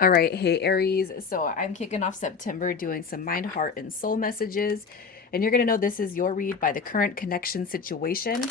All right, hey Aries. So I'm kicking off September doing some mind, heart, and soul messages. And you're going to know this is your read by the current connection situation,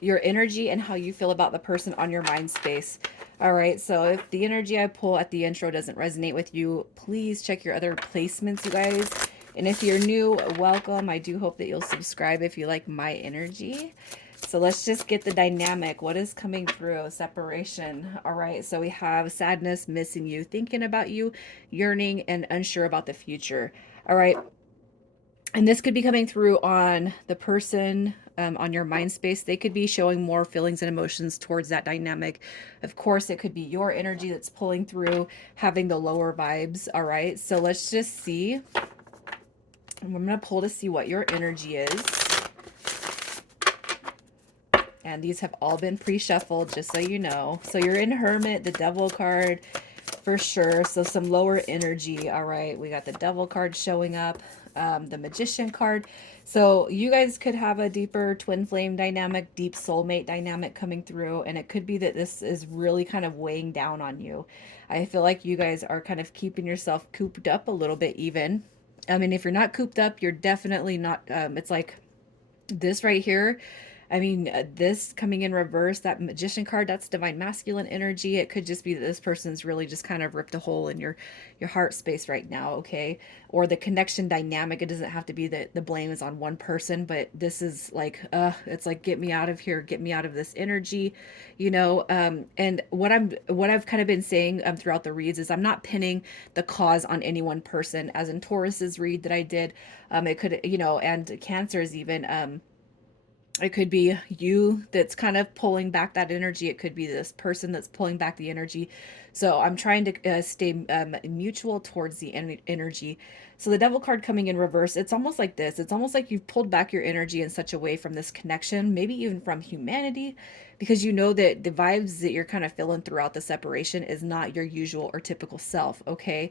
your energy, and how you feel about the person on your mind space. All right, so if the energy I pull at the intro doesn't resonate with you, please check your other placements, you guys. And if you're new, welcome. I do hope that you'll subscribe if you like my energy. So let's just get the dynamic. What is coming through? Separation. All right. So we have sadness, missing you, thinking about you, yearning, and unsure about the future. All right. And this could be coming through on the person on your mind space. They could be showing more feelings and emotions towards that dynamic. Of course, it could be your energy that's pulling through, having the lower vibes. All right. So let's just see. I'm going to pull to see what your energy is. And these have all been pre-shuffled, just so you know. So you're in Hermit, the Devil card, for sure. So some lower energy. All right, we got the Devil card showing up, the Magician card. So you guys could have a deeper twin flame dynamic, deep soulmate dynamic coming through. And it could be that this is really kind of weighing down on you. I feel like you guys are kind of keeping yourself cooped up a little bit even. I mean, if you're not cooped up, you're definitely not, it's like this right here. I mean, this coming in reverse, that magician card, that's divine masculine energy. It could just be that this person's really just kind of ripped a hole in your heart space right now, okay? Or the connection dynamic. It doesn't have to be that the blame is on one person, but this is like, it's like, get me out of here, get me out of this energy, you know. And what I've kind of been saying throughout the reads is I'm not pinning the cause on any one person, as in Taurus's read that I did. It could, you know, and Cancer's even. It could be you that's kind of pulling back that energy. It could be this person that's pulling back the energy. So I'm trying to stay mutual towards the energy. So the devil card coming in reverse, it's almost like this. It's almost like you've pulled back your energy in such a way from this connection, maybe even from humanity, because you know that the vibes that you're kind of feeling throughout the separation is not your usual or typical self, okay?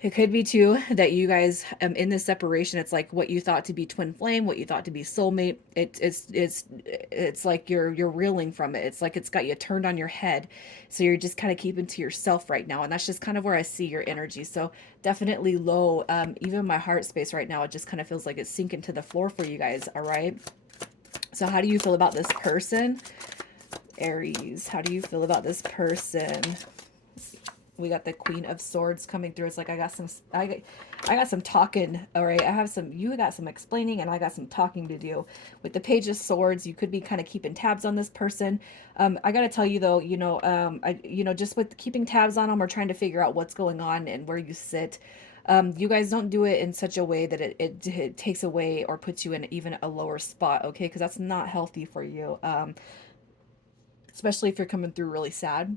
It could be too that you guys in this separation, it's like what you thought to be twin flame, what you thought to be soulmate. It's like you're reeling from it. It's like it's got you turned on your head, so you're just kind of keeping to yourself right now, and that's just kind of where I see your energy. So definitely low. Even my heart space right now, it just kind of feels like it's sinking to the floor for you guys. All right. So how do you feel about this person, Aries? How do you feel about this person? We got the Queen of Swords coming through. It's like I got some talking. All right, I have some. You got some explaining, and I got some talking to do. With the Page of Swords, you could be kind of keeping tabs on this person. I gotta tell you though, just with keeping tabs on them or trying to figure out what's going on and where you sit. You guys don't do it in such a way that it takes away or puts you in even a lower spot, okay? Because that's not healthy for you, especially if you're coming through really sad,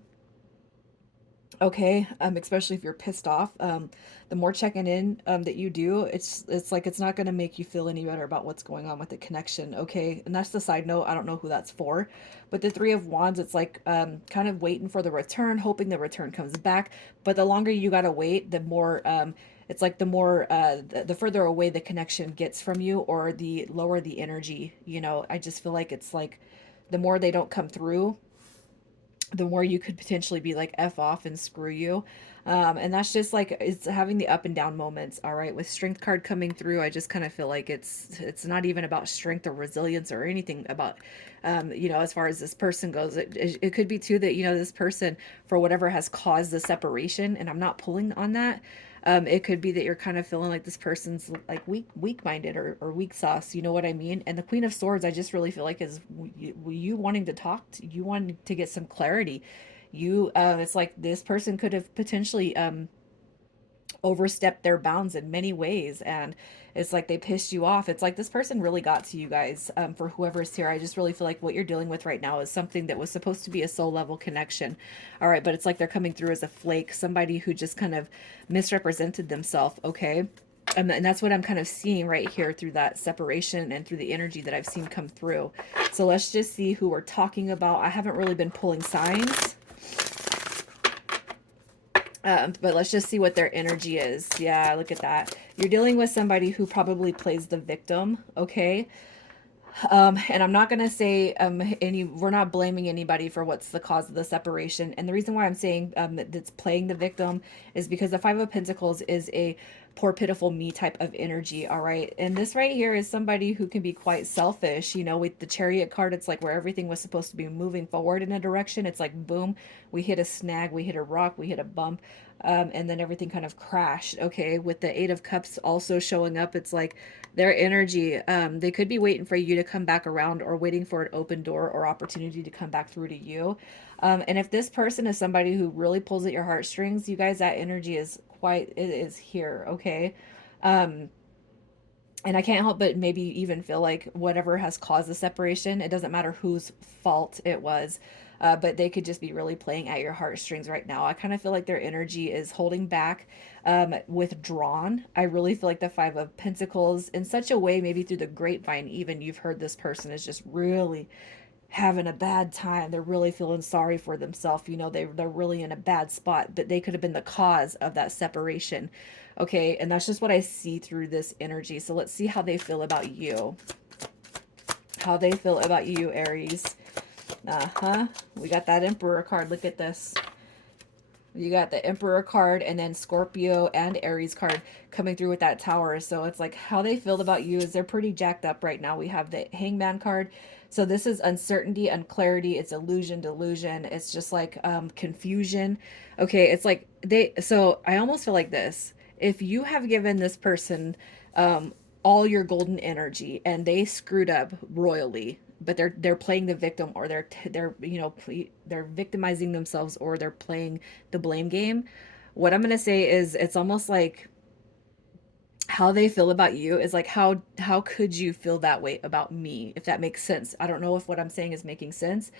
okay, especially if you're pissed off. The more checking in that you do, it's like it's not going to make you feel any better about what's going on with the connection, okay? And that's the side note. I don't know who that's for, but the Three of Wands, it's like kind of waiting for the return, hoping the return comes back. But the longer you gotta wait, the more it's like the more the further away the connection gets from you, or the lower the energy. You know, I just feel like it's like the more they don't come through, the more you could potentially be like F off and screw you. And that's just like it's having the up and down moments. All right, with strength card coming through, I just kind of feel like it's not even about strength or resilience or anything about as far as this person goes. It could be too that this person, for whatever has caused the separation, and I'm not pulling on that. It could be that you're kind of feeling like this person's like weak minded, or weak sauce. You know what I mean? And the Queen of Swords, I just really feel like is you wanting to talk, you wanting to get some clarity. It's like this person could have potentially overstepped their bounds in many ways, and it's like they pissed you off. It's like this person really got to you guys. For whoever's here, I just really feel like what you're dealing with right now is something that was supposed to be a soul level connection. All right, but it's like they're coming through as a flake, somebody who just kind of misrepresented themselves, okay? And that's what I'm kind of seeing right here through that separation and through the energy that I've seen come through. So let's just see who we're talking about. I haven't really been pulling signs. But let's just see what their energy is. Yeah, look at that. You're dealing with somebody who probably plays the victim, okay? And I'm not going to say we're not blaming anybody for what's the cause of the separation. And the reason why I'm saying that's playing the victim is because the Five of Pentacles is a poor, pitiful me type of energy. All right. And this right here is somebody who can be quite selfish. You know, with the Chariot card, it's like where everything was supposed to be moving forward in a direction. It's like, boom, we hit a snag, we hit a rock, we hit a bump. And then everything kind of crashed. Okay, with the Eight of Cups also showing up, it's like their energy. They could be waiting for you to come back around, or waiting for an open door or opportunity to come back through to you. And if this person is somebody who really pulls at your heartstrings, you guys, that energy is it is here. Okay. Um, and I can't help but maybe even feel like whatever has caused the separation, it doesn't matter whose fault it was, but they could just be really playing at your heartstrings right now. I kind of feel like their energy is holding back, withdrawn. I really feel like the Five of Pentacles, in such a way, maybe through the grapevine, even you've heard this person is just really having a bad time. They're really feeling sorry for themselves. You know, they're really in a bad spot, but they could have been the cause of that separation. Okay, and that's just what I see through this energy. So let's see how they feel about you. How they feel about you, Aries. Uh-huh. We got that Emperor card. Look at this. You got the Emperor card and then Scorpio and Aries card coming through with that Tower. So it's like how they feel about you is they're pretty jacked up right now. We have the Hangman card. So this is uncertainty, unclarity. It's illusion, delusion. It's just like confusion. Okay, it's like so I almost feel like this. If you have given this person um, all your golden energy and they screwed up royally, but they're playing the victim, or they're they're victimizing themselves, or they're playing the blame game. What I'm going to say is it's almost like how they feel about you is like how could you feel that way about me, if that makes sense. I don't know if what I'm saying is making sense.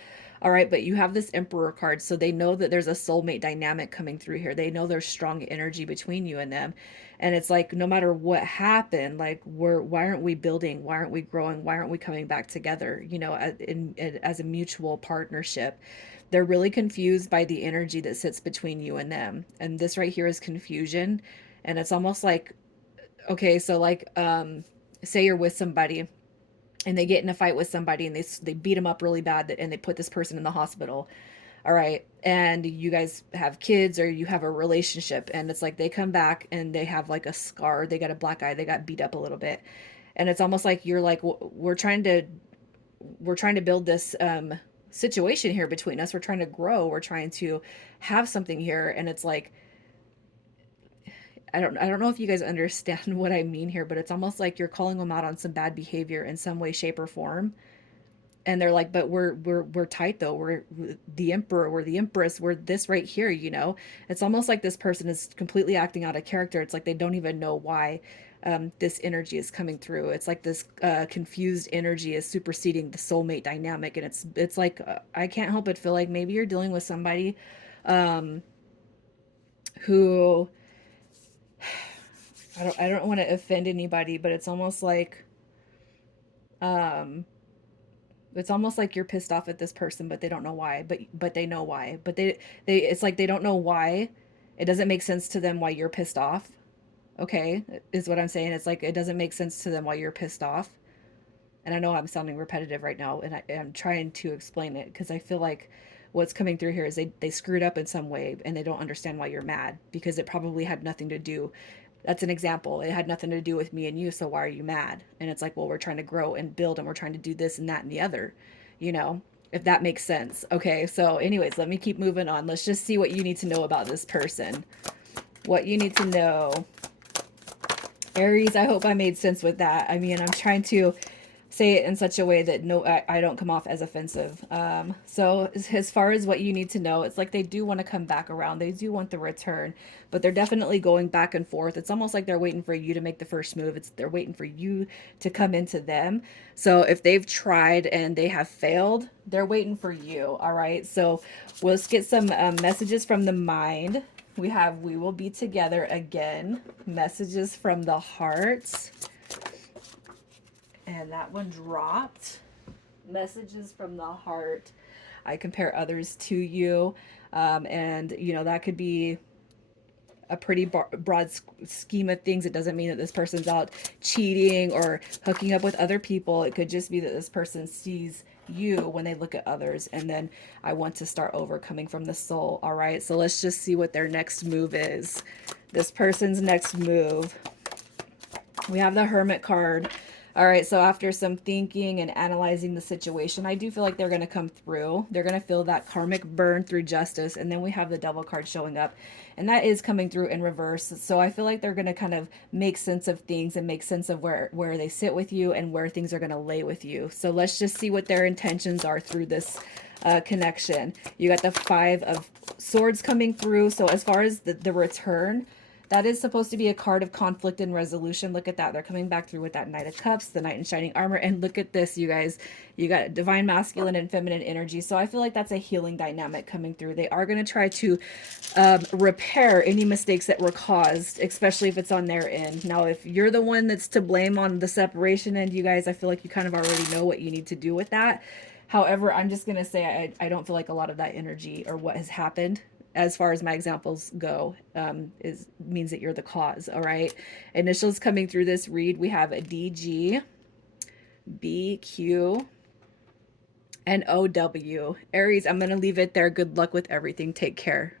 All right, but you have this Emperor card, so they know that there's a soulmate dynamic coming through here. They know there's strong energy between you and them, and it's like no matter what happened, like why aren't we building, why aren't we growing, why aren't we coming back together, you know, as a mutual partnership. They're really confused by the energy that sits between you and them, and this right here is confusion. And it's almost like, okay, so like say you're with somebody and they get in a fight with somebody and they beat them up really bad, and they put this person in the hospital. All right, and you guys have kids or you have a relationship, and it's like they come back and they have like a scar, they got a black eye, they got beat up a little bit. And it's almost like you're like, we're trying to build this situation here between us, we're trying to grow, we're trying to have something here. And it's like, I don't know if you guys understand what I mean here, but it's almost like you're calling them out on some bad behavior in some way, shape, or form. And they're like, but we're tight though. We're the Emperor, we're the Empress, we're this right here, you know. It's almost like this person is completely acting out of character. It's like they don't even know why this energy is coming through. It's like this confused energy is superseding the soulmate dynamic, and it's like I can't help but feel like maybe you're dealing with somebody um, who I don't want to offend anybody, but um it's almost like you're pissed off at this person, but they don't know why, but they know why. But they it's like they don't know why. It doesn't make sense to them why you're pissed off. Okay, is what I'm saying. It's like it doesn't make sense to them why you're pissed off. And I know I'm sounding repetitive right now, and I'm trying to explain it because I feel like what's coming through here is they screwed up in some way and they don't understand why you're mad, because it probably had nothing to do. That's an example. It had nothing to do with me and you, so why are you mad? And it's like, well, we're trying to grow and build, and we're trying to do this and that and the other, you know, if that makes sense. Okay, so anyways, let me keep moving on. Let's just see what you need to know about this person. What you need to know. Aries, I hope I made sense with that. I mean, I'm trying to say it in such a way that I don't come off as offensive. So as far as what you need to know, it's like they do want to come back around. They do want the return, but they're definitely going back and forth. It's almost like they're waiting for you to make the first move. They're waiting for you to come into them. So if they've tried and they have failed, they're waiting for you. All right. So let's get some messages from the mind. We have we will be together again. Messages from the heart. And that one dropped. Messages from the heart. I compare others to you. And, you know, that could be a pretty broad scheme of things. It doesn't mean that this person's out cheating or hooking up with other people. It could just be that this person sees you when they look at others, and then I want to start over coming from the soul. All right, so let's just see what their next move is. This person's next move. We have the Hermit card. All right, so after some thinking and analyzing the situation, I do feel like they're going to come through. They're going to feel that karmic burn through justice. And then we have the Devil card showing up, and that is coming through in reverse. So I feel like they're going to kind of make sense of things and make sense of where they sit with you and where things are going to lay with you. So let's just see what their intentions are through this connection. You got the Five of Swords coming through. So as far as the return, that is supposed to be a card of conflict and resolution. Look at that. They're coming back through with that Knight of Cups, the Knight in Shining Armor. And look at this, you guys. You got divine masculine and feminine energy. So I feel like that's a healing dynamic coming through. They are going to try to repair any mistakes that were caused, especially if it's on their end. Now, if you're the one that's to blame on the separation end, you guys, I feel like you kind of already know what you need to do with that. However, I'm just going to say I don't feel like a lot of that energy or what has happened as far as my examples go is means that you're the cause. All right, initials coming through this read, we have a DG, BQ, and OW. Aries, I'm going to leave it there. Good luck with everything. Take care.